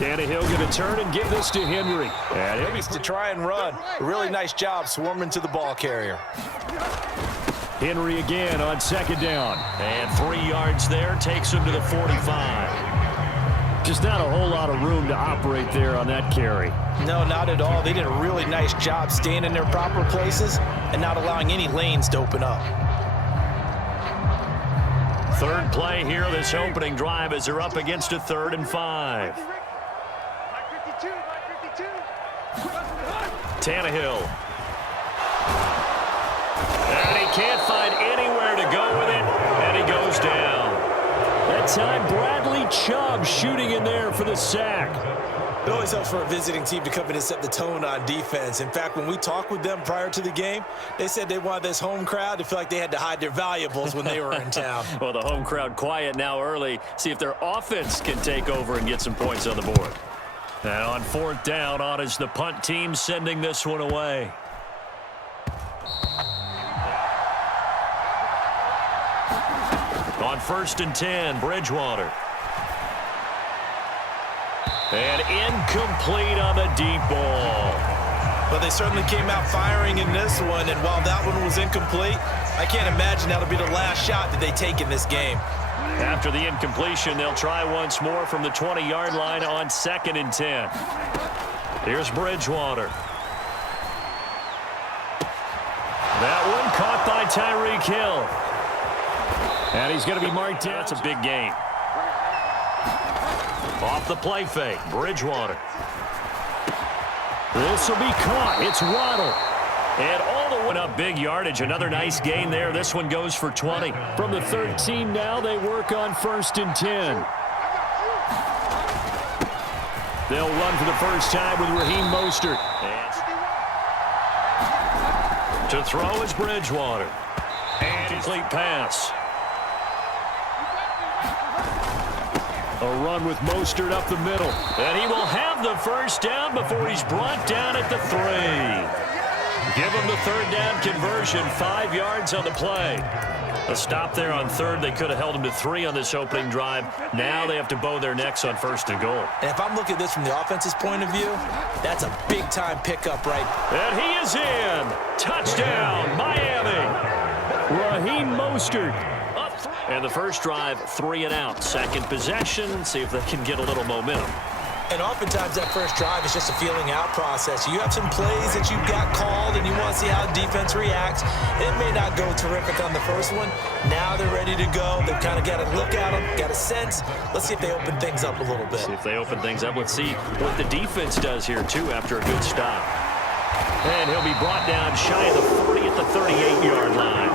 Tannehill going to turn and give this to Henry. And he'll be to try and run. A really nice job swarming to the ball carrier. Henry again on second down. And 3 yards there takes him to the 45. Just not a whole lot of room to operate there on that carry. No, not at all. They did a really nice job staying in their proper places and not allowing any lanes to open up. Third play here, this opening drive, as they're up against a 3rd and 5. Tannehill. And he can't find anywhere to go with it, and he goes down. That time, Bradley Chubb shooting in there for the sack. It always helps for a visiting team to come in and set the tone on defense. In fact, when we talked with them prior to the game, they said they wanted this home crowd to feel like they had to hide their valuables when they were in town. Well, the home crowd quiet now early. See if their offense can take over and get some points on the board. And on 4th down, on is the punt team sending this one away. On 1st and 10, Bridgewater. And incomplete on the deep ball. But they certainly came out firing in this one, and while that one was incomplete, I can't imagine that'll be the last shot that they take in this game. After the incompletion, they'll try once more from the 20-yard line on 2nd and 10. Here's Bridgewater. That one caught by Tyreek Hill. And he's going to be marked down. That's a big gain. Off the play fake, Bridgewater. This will be caught. It's Waddle. And all the way up, big yardage. Another nice gain there. This one goes for 20. From the 13 now, they work on 1st and 10. They'll run for the first time with Raheem Mostert. And to throw is Bridgewater. And complete pass. A run with Mostert up the middle. And he will have the first down before he's brought down at the 3. Give him the 3rd down conversion, 5 yards on the play. A stop there on 3rd. They could have held him to 3 on this opening drive. Now they have to bow their necks on 1st and goal. And if I'm looking at this from the offense's point of view, that's a big-time pickup right. And he is in. Touchdown, Miami. Raheem Mostert. And the first drive, 3 and out. Second possession, see if they can get a little momentum. And oftentimes that first drive is just a feeling out process. You have some plays that you've got called and you want to see how the defense reacts. It may not go terrific on the first one. Now they're ready to go. They've kind of got a look at them, got a sense. Let's see if they open things up a little bit. See if they open things up. Let's see what the defense does here, too, after a good stop. And he'll be brought down shy of the 40 at the 38-yard line.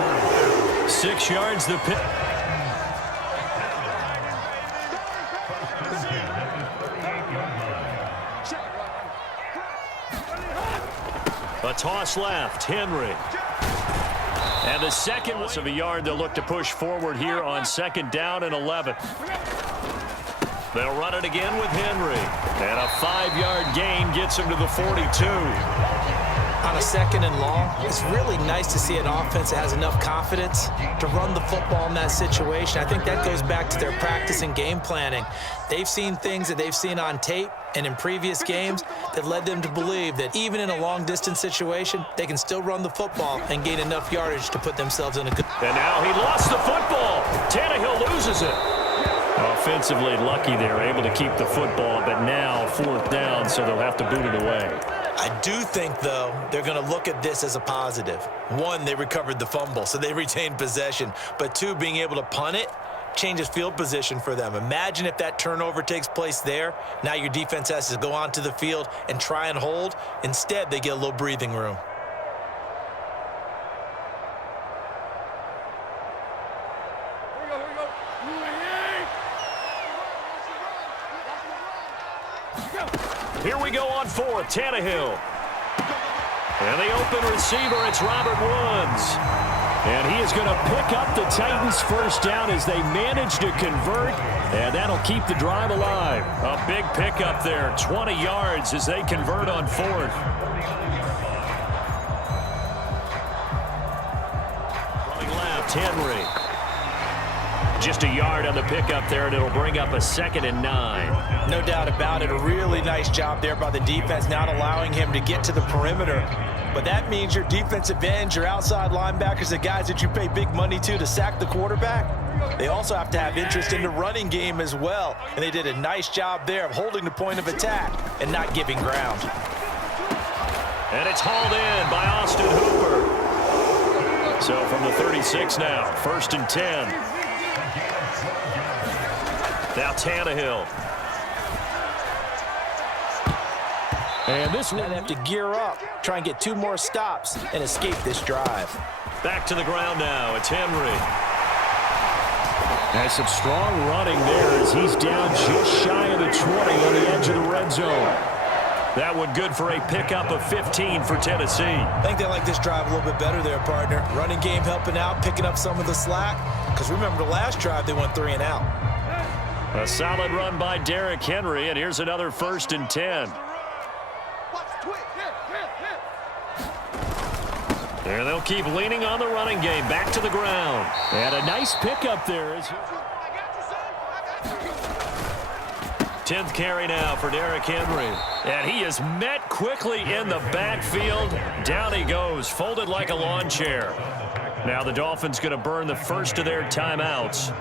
6 yards the pick. A toss left, Henry. And the second of a yard they'll look to push forward here on 2nd down and 11. They'll run it again with Henry. And a 5-yard gain gets him to the 42. On a 2nd and long, it's really nice to see an offense that has enough confidence to run the football in that situation. I think that goes back to their practice and game planning. They've seen things that they've seen on tape and in previous games that led them to believe that even in a long-distance situation, they can still run the football and gain enough yardage to put themselves in a good... And now he lost the football. Tannehill loses it. Offensively lucky they're able to keep the football, but now 4th down, so they'll have to boot it away. I do think, though, they're going to look at this as a positive. 1, they recovered the fumble, so they retained possession. But 2, being able to punt it changes field position for them. Imagine if that turnover takes place there. Now your defense has to go onto the field and try and hold. Instead, they get a little breathing room. Here we go on 4th, Tannehill. And the open receiver, it's Robert Woods. And he is going to pick up the Titans' first down as they manage to convert, and that'll keep the drive alive. A big pickup there, 20 yards as they convert on 4th. Running left, Henry. just a yard on the pickup there, and it'll bring up a 2nd and 9. No doubt about it. A really nice job there by the defense, not allowing him to get to the perimeter. But that means your defensive ends, your outside linebackers, the guys that you pay big money to sack the quarterback, they also have to have interest in the running game as well. And they did a nice job there of holding the point of attack and not giving ground. And it's hauled in by Austin Hooper. So from the 36 now, 1st and 10. Now Tannehill. And this one have to gear up, try and get 2 more stops and escape this drive. Back to the ground now. It's Henry. And some strong running there as he's down just shy of the 20 on the edge of the red zone. That one good for a pickup of 15 for Tennessee. I think they like this drive a little bit better there, partner. Running game helping out, picking up some of the slack. Because remember the last drive, they went 3 and out. A solid run by Derrick Henry, and here's another 1st and 10. And they'll keep leaning on the running game. Back to the ground. And a nice pickup there. 10th carry now for Derrick Henry. And he is met quickly in the backfield. Down he goes, folded like a lawn chair. Now the Dolphins going to burn the first of their timeouts.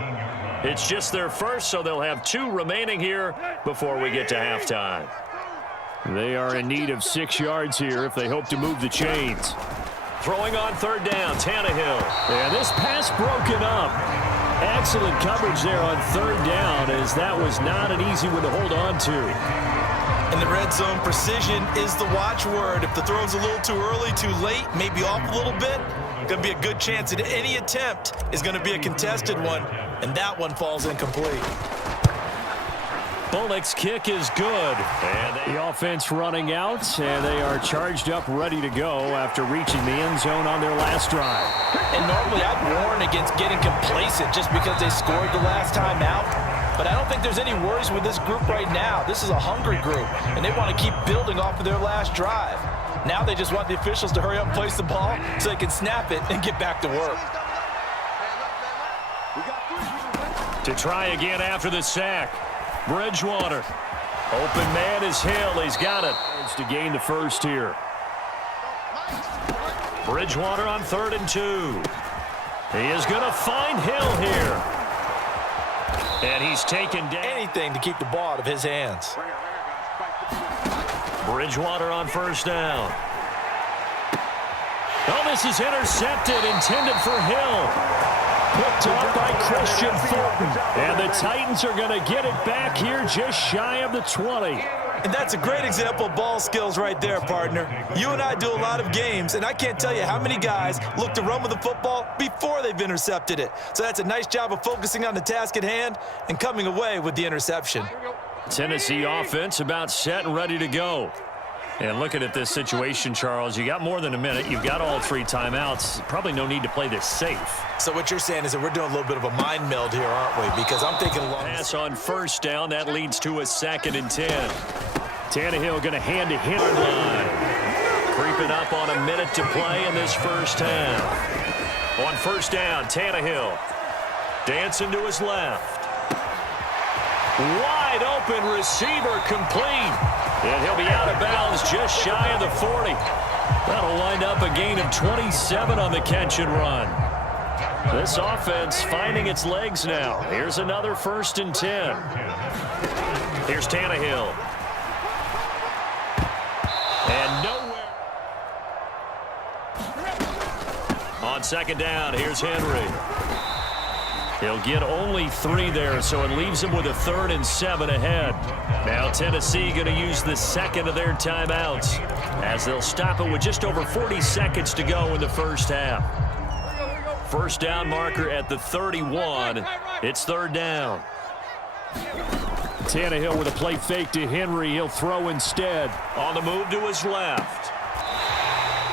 It's just their first, so they'll have 2 remaining here before we get to halftime. They are in need of 6 yards here if they hope to move the chains. Throwing on 3rd down, Tannehill. And this pass broken up. Excellent coverage there on 3rd down, as that was not an easy one to hold on to. In the red zone, precision is the watchword. If the throw's a little too early, too late, maybe off a little bit, going to be a good chance that any attempt is going to be a contested one, and that one falls incomplete. Bullock's kick is good. And the offense running out, and they are charged up, ready to go after reaching the end zone on their last drive. And normally I'd warn against getting complacent just because they scored the last time out. But I don't think there's any worries with this group right now. This is a hungry group, and they want to keep building off of their last drive. Now they just want the officials to hurry up and place the ball so they can snap it and get back to work. To try again after the sack. Bridgewater. Open man is Hill. He's got it. To gain the first here. Bridgewater on 3rd and 2. He is going to find Hill here. And he's taken down. Anything to keep the ball out of his hands. Bridgewater on 1st down. Oh, this is intercepted, intended for Hill. Picked up by Christian Fulton. And the Titans are going to get it back here just shy of the 20. And that's a great example of ball skills right there, partner. You and I do a lot of games, and I can't tell you how many guys look to run with the football before they've intercepted it. So that's a nice job of focusing on the task at hand and coming away with the interception. Tennessee offense about set and ready to go. And looking at this situation, Charles, you got more than a minute. You've got all 3 timeouts. Probably no need to play this safe. So what you're saying is that we're doing a little bit of a mind meld here, aren't we? Because I'm thinking along. Pass on 1st down. That leads to a 2nd and 10. Tannehill going to hand to him. Creeping up on a minute to play in this first half. On 1st down, Tannehill. Dancing to his left. Wide open receiver complete. And he'll be out of bounds just shy of the 40. That'll wind up a gain of 27 on the catch and run. This offense finding its legs now. Here's another 1st and 10. Here's Tannehill. And nowhere. On 2nd down, here's Henry. He'll get only 3 there, so it leaves him with a 3rd and 7 ahead. Now Tennessee going to use the 2nd of their timeouts as they'll stop it with just over 40 seconds to go in the first half. 1st down marker at the 31. It's 3rd down. Tannehill with a play fake to Henry. He'll throw instead. On the move to his left.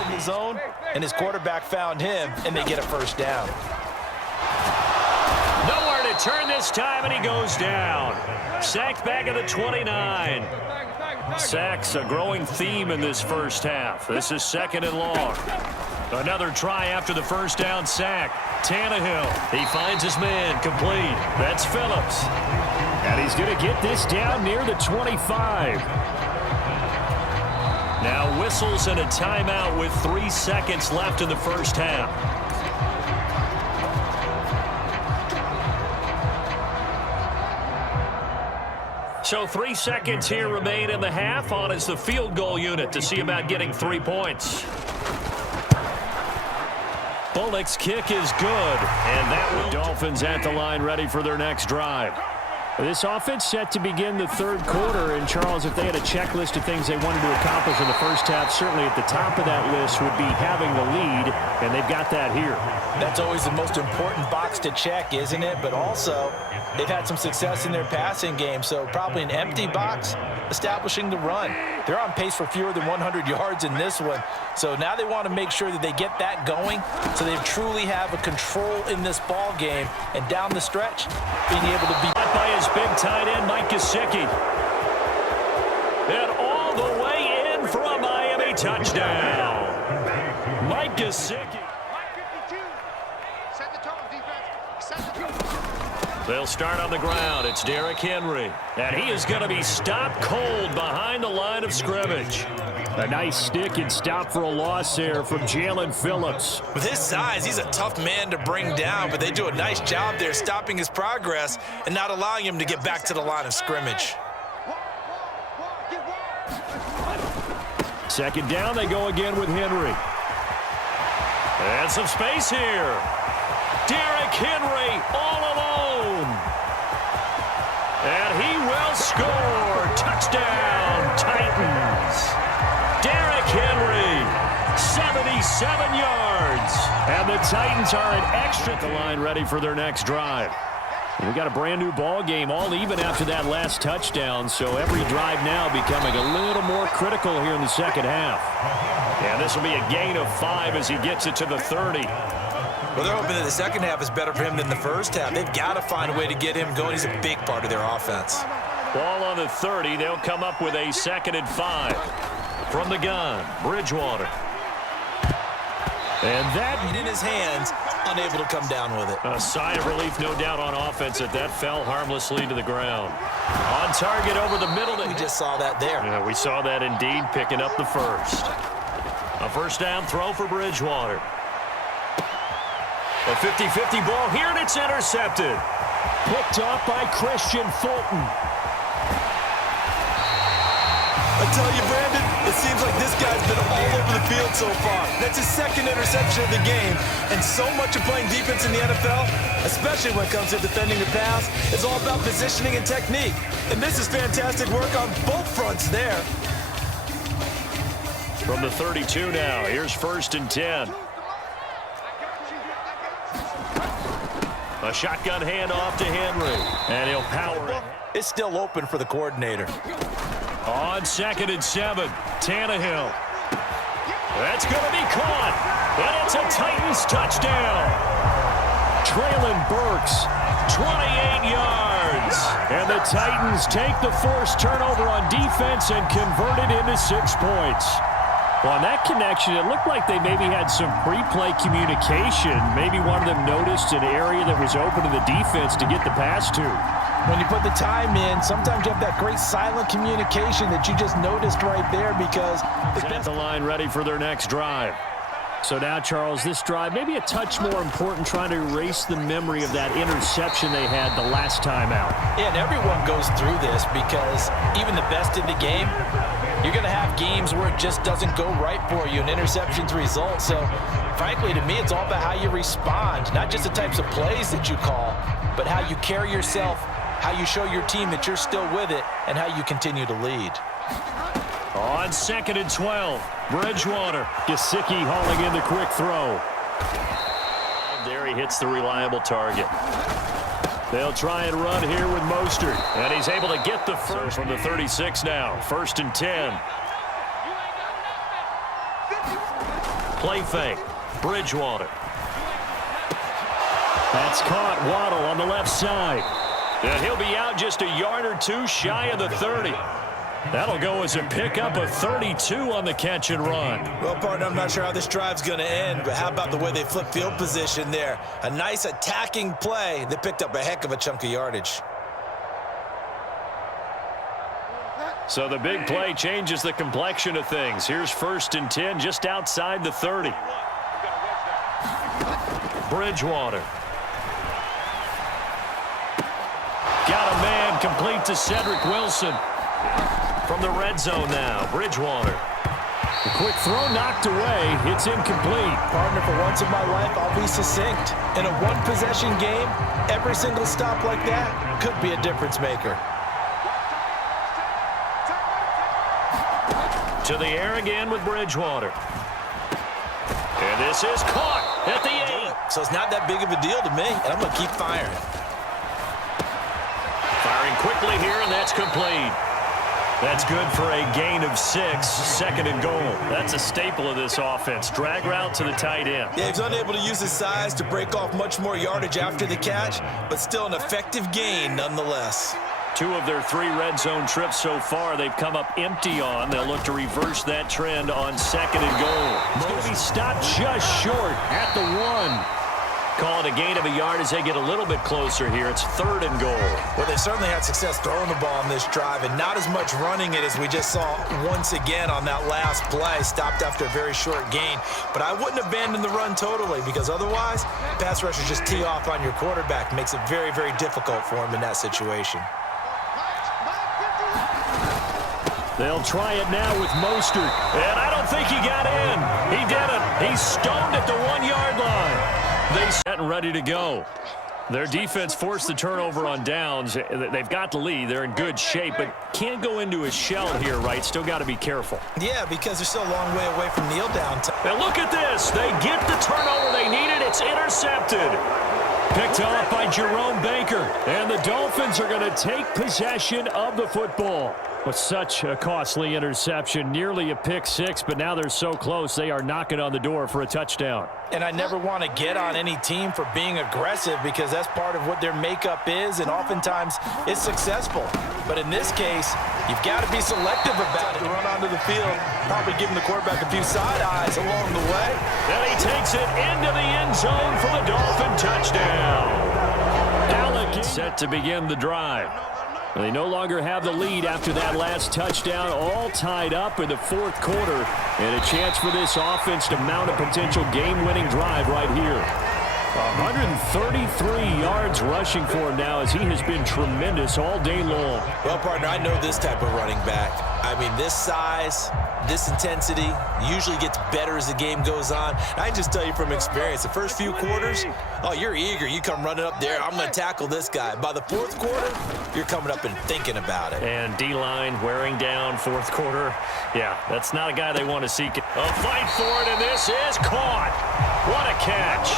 In the zone, and his quarterback found him, and they get a 1st down. Nowhere to turn this time, and he goes down. Sacked back at the 29. Sacks a growing theme in this first half. This is 2nd and long. Another try after the first down sack. Tannehill, he finds his man, complete. That's Phillips. And he's going to get this down near the 25. Now whistles and a timeout with 3 seconds left in the first half. So 3 seconds here remain in the half. On is the field goal unit to see about getting 3 points. Bullock's kick is good. And that will Dolphins at the line ready for their next drive. This offense set to begin the third quarter. And, Charles, if they had a checklist of things they wanted to accomplish in the first half, certainly at the top of that list would be having the lead, and they've got that here. That's always the most important box to check, isn't it? But also, they've had some success in their passing game, so probably an empty box establishing the run. They're on pace for fewer than 100 yards in this one, so now they want to make sure that they get that going so they truly have a control in this ball game, and down the stretch, being able to be by his big tight end, Mike Gesicki. And all the way in for a Miami touchdown. Mike Gesicki. They'll start on the ground. It's Derrick Henry. And he is going to be stopped cold behind the line of scrimmage. A nice stick and stop for a loss there from Jalen Phillips. With his size, he's a tough man to bring down, but they do a nice job there stopping his progress and not allowing him to get back to the line of scrimmage. Second down, they go again with Henry. And some space here. Derrick Henry all alone. And he will score. Touchdown, Titans. Derrick Henry, 77 yards. And the Titans are an extra at the line ready for their next drive. We got a brand new ball game, all even after that last touchdown, so every drive now becoming a little more critical here in the second half. And this will be a gain of 5 as he gets it to the 30. Well, they're hoping that the second half is better for him than the first half. They've got to find a way to get him going. He's a big part of their offense. Ball on the 30. They'll come up with a 2nd and 5. From the gun, Bridgewater. And that in his hands, unable to come down with it. A sigh of relief, no doubt, on offense that fell harmlessly to the ground. On target over the middle. We just saw that there. Yeah, we saw that indeed, picking up the first. A first down throw for Bridgewater. A 50-50 ball here, and it's intercepted. Picked off by Christian Fulton. I tell you, Brandon, it seems like this guy's been all over the field so far. That's his 2nd interception of the game. And so much of playing defense in the NFL, especially when it comes to defending the pass, is all about positioning and technique. And this is fantastic work on both fronts there. From the 32 now, here's 1st and 10. A shotgun handoff to Henry. And he'll power it. It's still open for the coordinator. On 2nd and 7, Tannehill. That's going to be caught. And it's a Titans touchdown. Traylon Burks, 28 yards. And the Titans take the forced turnover on defense and convert it into 6 points. Well, on that connection, it looked like they maybe had some pre-play communication. Maybe one of them noticed an area that was open to the defense to get the pass to. When you put the time in, sometimes you have that great silent communication that you just noticed right there because it's at the line ready for their next drive. So now, Charles, this drive may be a touch more important, trying to erase the memory of that interception they had the last time out. Yeah, and everyone goes through this because even the best in the game, you're going to have games where it just doesn't go right for you and interceptions result. So, frankly, to me, it's all about how you respond, not just the types of plays that you call, but how you carry yourself, how you show your team that you're still with it, and how you continue to lead. On 2nd and 12, Bridgewater. Gesicki hauling in the quick throw. There he hits the reliable target. They'll try and run here with Mostert. And he's able to get the first from the 36 now. 1st and 10. Play fake. Bridgewater. That's caught. Waddle on the left side. And he'll be out just a yard or two shy of the 30. That'll go as a pickup of 32 on the catch and run. Well, partner, I'm not sure how this drive's going to end, but how about the way they flip field position there? A nice attacking play. They picked up a heck of a chunk of yardage. So the big play changes the complexion of things. Here's 1st and 10 just outside the 30. Bridgewater. Got a man complete to Cedric Wilson. From the red zone now, Bridgewater. The quick throw knocked away. It's incomplete. Partner, for once in my life, I'll be succinct. In a one-possession game, every single stop like that could be a difference maker. To the air again with Bridgewater. And this is caught at the 8. So it's not that big of a deal to me, and I'm going to keep firing. Firing quickly here, and that's complete. That's good for a gain of 6, 2nd and goal. That's a staple of this offense. Drag route to the tight end. Yeah, he's unable to use his size to break off much more yardage after the catch, but still an effective gain nonetheless. 2 of their 3 red zone trips so far, they've come up empty on. They'll look to reverse that trend on 2nd and goal. He's going to be stopped just short at the 1. Call it a gain of a yard as they get a little bit closer here. It's 3rd and goal. Well, they certainly had success throwing the ball on this drive, and not as much running it as we just saw once again on that last play. Stopped after a very short gain. But I wouldn't abandon the run totally, because otherwise, pass rushers just tee off on your quarterback. Makes it very, very difficult for him in that situation. They'll try it now with Mostert. And I don't think he got in. He didn't. He's stoned at the 1-yard line. They set and ready to go. Their defense forced the turnover on downs. They've got the lead. They're in good shape, but can't go into a shell here, right? Still got to be careful. Yeah, because they're still a long way away from kneel down time. And look at this. They get the turnover they needed. It's intercepted. Picked off by Jerome Baker. And the Dolphins are going to take possession of the football. With such a costly interception, nearly a pick 6, but now they're so close they are knocking on the door for a touchdown. And I never want to get on any team for being aggressive, because that's part of what their makeup is, and oftentimes it's successful. But in this case, you've got to be selective about it. Run onto the field, probably giving the quarterback a few side eyes along the way. And he takes it into the end zone for the Dolphin touchdown. Alec set to begin the drive. They no longer have the lead after that last touchdown, all tied up in the 4th quarter, and a chance for this offense to mount a potential game-winning drive right here. 133 yards rushing for him now, as he has been tremendous all day long. Well, partner, I know this type of running back. I mean, this size, this intensity usually gets better as the game goes on. And I can just tell you from experience, the first few quarters, oh, you're eager. You come running up there, I'm going to tackle this guy. By the 4th quarter, you're coming up and thinking about it. And D-line wearing down 4th quarter. Yeah, that's not a guy they want to see. A fight for it, and this is caught. What a catch.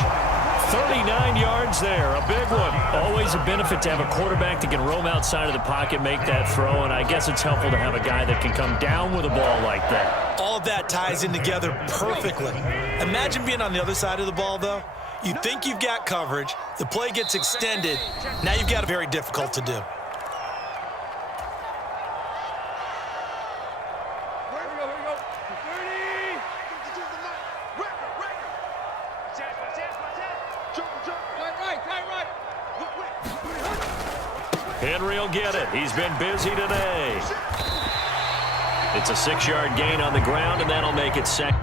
39 yards there, a big one. Always a benefit to have a quarterback that can roam outside of the pocket, make that throw, and I guess it's helpful to have a guy that can come down with a ball like that. All of that ties in together perfectly. Imagine being on the other side of the ball, though. You think you've got coverage, the play gets extended, now you've got it very difficult to do. Henry will get it. He's been busy today. It's a 6-yard gain on the ground, and that'll make it 2nd.